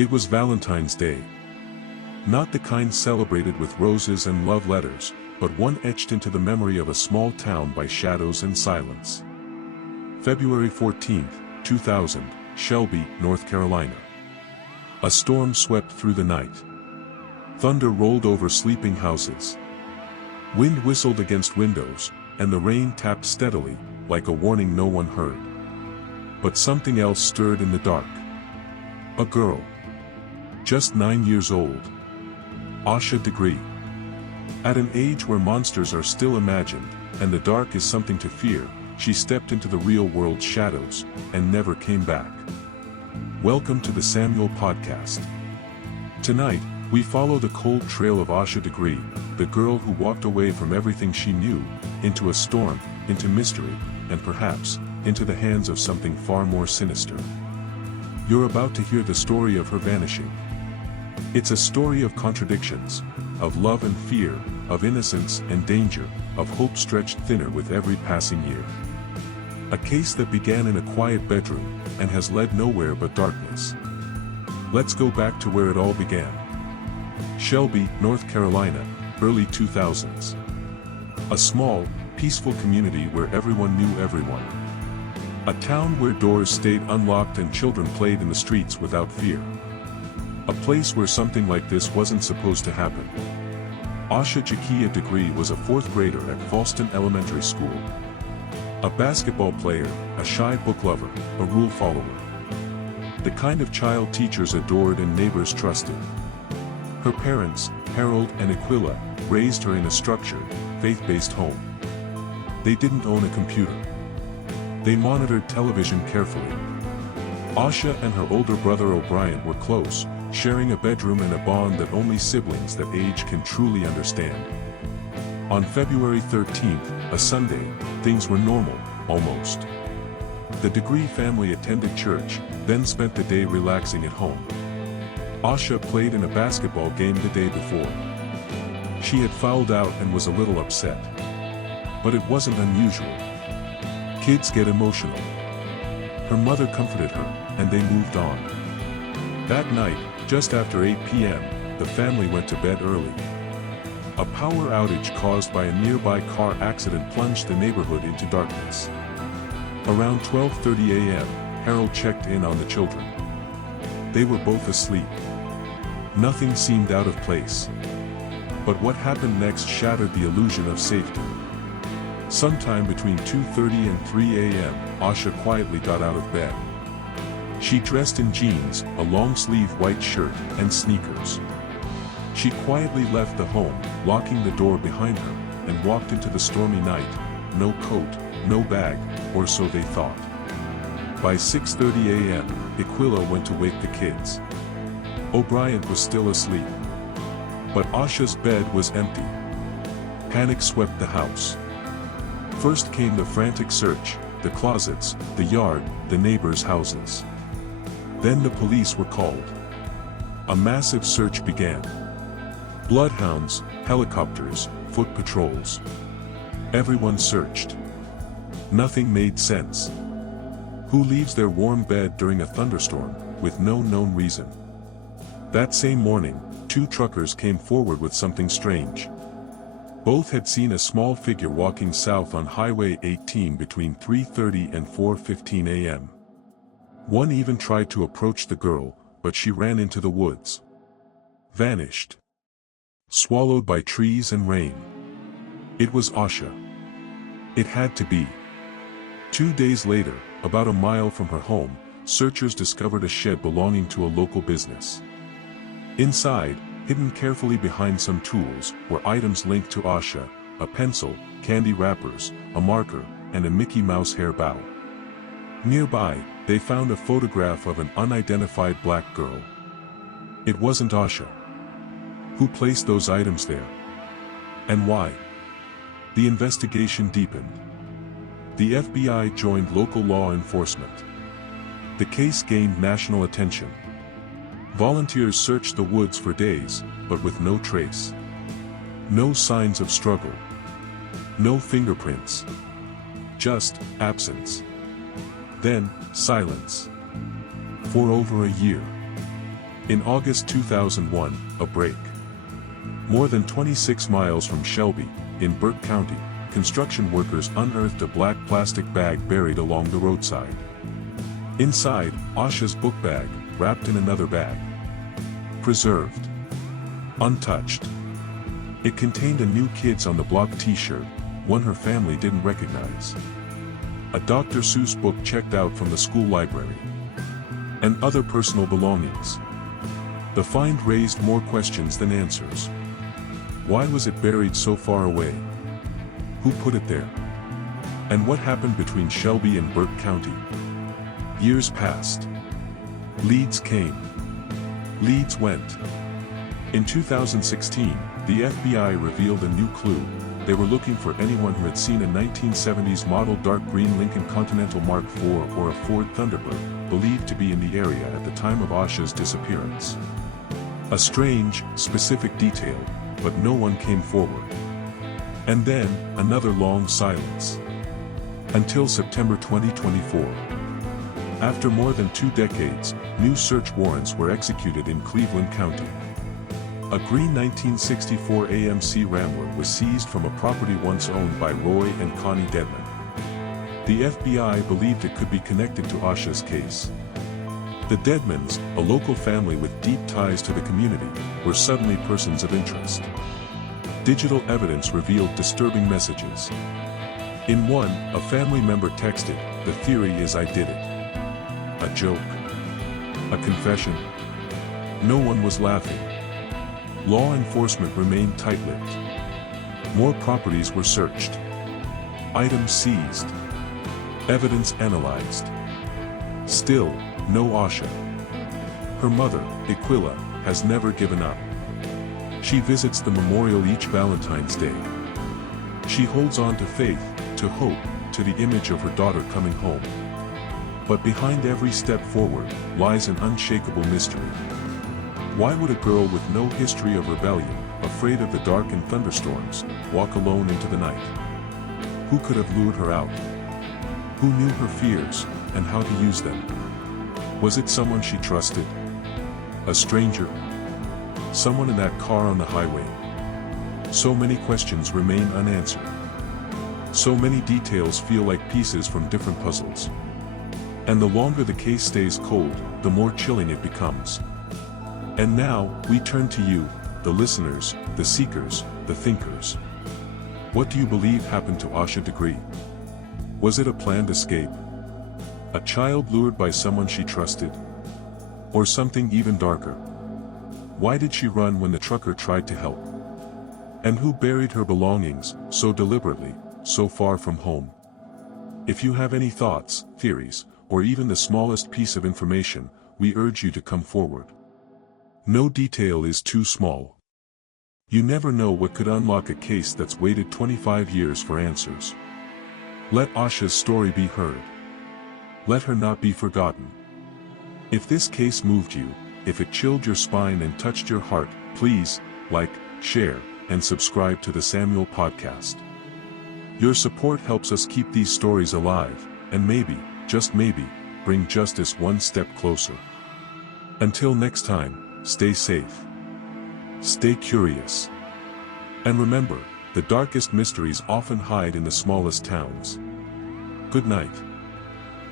It was Valentine's Day. Not the kind celebrated with roses and love letters, but one etched into the memory of a small town by shadows and silence. February 14, 2000, Shelby, North Carolina. A storm swept through the night. Thunder rolled over sleeping houses. Wind whistled against windows, and the rain tapped steadily, like a warning no one heard. But something else stirred in the dark. A girl. Just 9 years old. Asha Degree. At an age where monsters are still imagined, and the dark is something to fear, she stepped into the real world's shadows, and never came back. Welcome to the Samuel Podcast. Tonight, we follow the cold trail of Asha Degree, the girl who walked away from everything she knew, into a storm, into mystery, and perhaps, into the hands of something far more sinister. You're about to hear the story of her vanishing. It's a story of contradictions, of love and fear, of innocence and danger, of hope stretched thinner with every passing year. A case that began in a quiet bedroom, and has led nowhere but darkness. Let's go back to where it all began. Shelby, North Carolina, early 2000s. A small, peaceful community where everyone knew everyone. A town where doors stayed unlocked and children played in the streets without fear. A place where something like this wasn't supposed to happen. Asha Degree was a 4th grader at Falston Elementary School. A basketball player, a shy book lover, a rule follower. The kind of child teachers adored and neighbors trusted. Her parents, Harold and Aquila, raised her in a structured, faith-based home. They didn't own a computer. They monitored television carefully. Asha and her older brother O'Brien were close, sharing a bedroom and a bond that only siblings that age can truly understand. On February 13th, a Sunday, things were normal, almost. The Degree family attended church, then spent the day relaxing at home. Asha played in a basketball game the day before. She had fouled out and was a little upset. But it wasn't unusual. Kids get emotional. Her mother comforted her, and they moved on. That night, just after 8 p.m., the family went to bed early. A power outage caused by a nearby car accident plunged the neighborhood into darkness. Around 12:30 a.m., Harold checked in on the children. They were both asleep. Nothing seemed out of place. But what happened next shattered the illusion of safety. Sometime between 2:30 and 3 a.m., Asha quietly got out of bed. She dressed in jeans, a long-sleeve white shirt, and sneakers. She quietly left the home, locking the door behind her, and walked into the stormy night. No coat, no bag, or so they thought. By 6:30 a.m., Aquila went to wake the kids. O'Brien was still asleep. But Asha's bed was empty. Panic swept the house. First came the frantic search, the closets, the yard, the neighbors' houses. Then the police were called. A massive search began. Bloodhounds, helicopters, foot patrols. Everyone searched. Nothing made sense. Who leaves their warm bed during a thunderstorm, with no known reason? That same morning, 2 truckers came forward with something strange. Both had seen a small figure walking south on Highway 18 between 3:30 and 4:15 a.m. One even tried to approach the girl, but she ran into the woods. Vanished. Swallowed by trees and rain. It was Asha. It had to be. 2 days later, about a mile from her home, searchers discovered a shed belonging to a local business. Inside, hidden carefully behind some tools, were items linked to Asha: a pencil, candy wrappers, a marker, and a Mickey Mouse hair bow. Nearby, they found a photograph of an unidentified black girl. It wasn't Asha. Who placed those items there? And why? The investigation deepened. The FBI joined local law enforcement. The case gained national attention. Volunteers searched the woods for days, but with no trace. No signs of struggle. No fingerprints. Just absence. Then, silence. For over a year. In August 2001, a break. More than 26 miles from Shelby, in Burke County, construction workers unearthed a black plastic bag buried along the roadside. Inside, Asha's book bag, wrapped in another bag. Preserved. Untouched. It contained a New Kids on the Block t-shirt, one her family didn't recognize. A Dr. Seuss book checked out from the school library. And other personal belongings. The find raised more questions than answers. Why was it buried so far away? Who put it there? And what happened between Shelby and Burke County? Years passed. Leads came. Leads went. In 2016, the FBI revealed a new clue. They were looking for anyone who had seen a 1970s model dark green Lincoln Continental Mark IV or a Ford Thunderbird, believed to be in the area at the time of Asha's disappearance. A strange, specific detail, but no one came forward. And then, another long silence. Until September 2024. After more than 2 decades, new search warrants were executed in Cleveland County. A green 1964 AMC Rambler was seized from a property once owned by Roy and Connie Dedman. The FBI believed it could be connected to Asha's case. The Dedmans, a local family with deep ties to the community, were suddenly persons of interest. Digital evidence revealed disturbing messages. In one, a family member texted, "The theory is I did it." A joke? A confession? No one was laughing. Law enforcement remained tight-lipped. More properties were searched. Items seized. Evidence analyzed. Still, no Asha. Her mother, Aquila, has never given up. She visits the memorial each Valentine's Day. She holds on to faith, to hope, to the image of her daughter coming home. But behind every step forward, lies an unshakable mystery. Why would a girl with no history of rebellion, afraid of the dark and thunderstorms, walk alone into the night? Who could have lured her out? Who knew her fears, and how to use them? Was it someone she trusted? A stranger? Someone in that car on the highway? So many questions remain unanswered. So many details feel like pieces from different puzzles. And the longer the case stays cold, the more chilling it becomes. And now, we turn to you, the listeners, the seekers, the thinkers. What do you believe happened to Asha Degree? Was it a planned escape? A child lured by someone she trusted? Or something even darker? Why did she run when the trucker tried to help? And who buried her belongings, so deliberately, so far from home? If you have any thoughts, theories, or even the smallest piece of information, we urge you to come forward. No detail is too small. You never know what could unlock a case that's waited 25 years for answers. Let Asha's story be heard. Let her not be forgotten. If this case moved you, if it chilled your spine and touched your heart, please, like, share, and subscribe to the Samuel Podcast. Your support helps us keep these stories alive, and maybe, just maybe, bring justice one step closer. Until next time, stay safe. Stay curious. And remember, the darkest mysteries often hide in the smallest towns. Good night.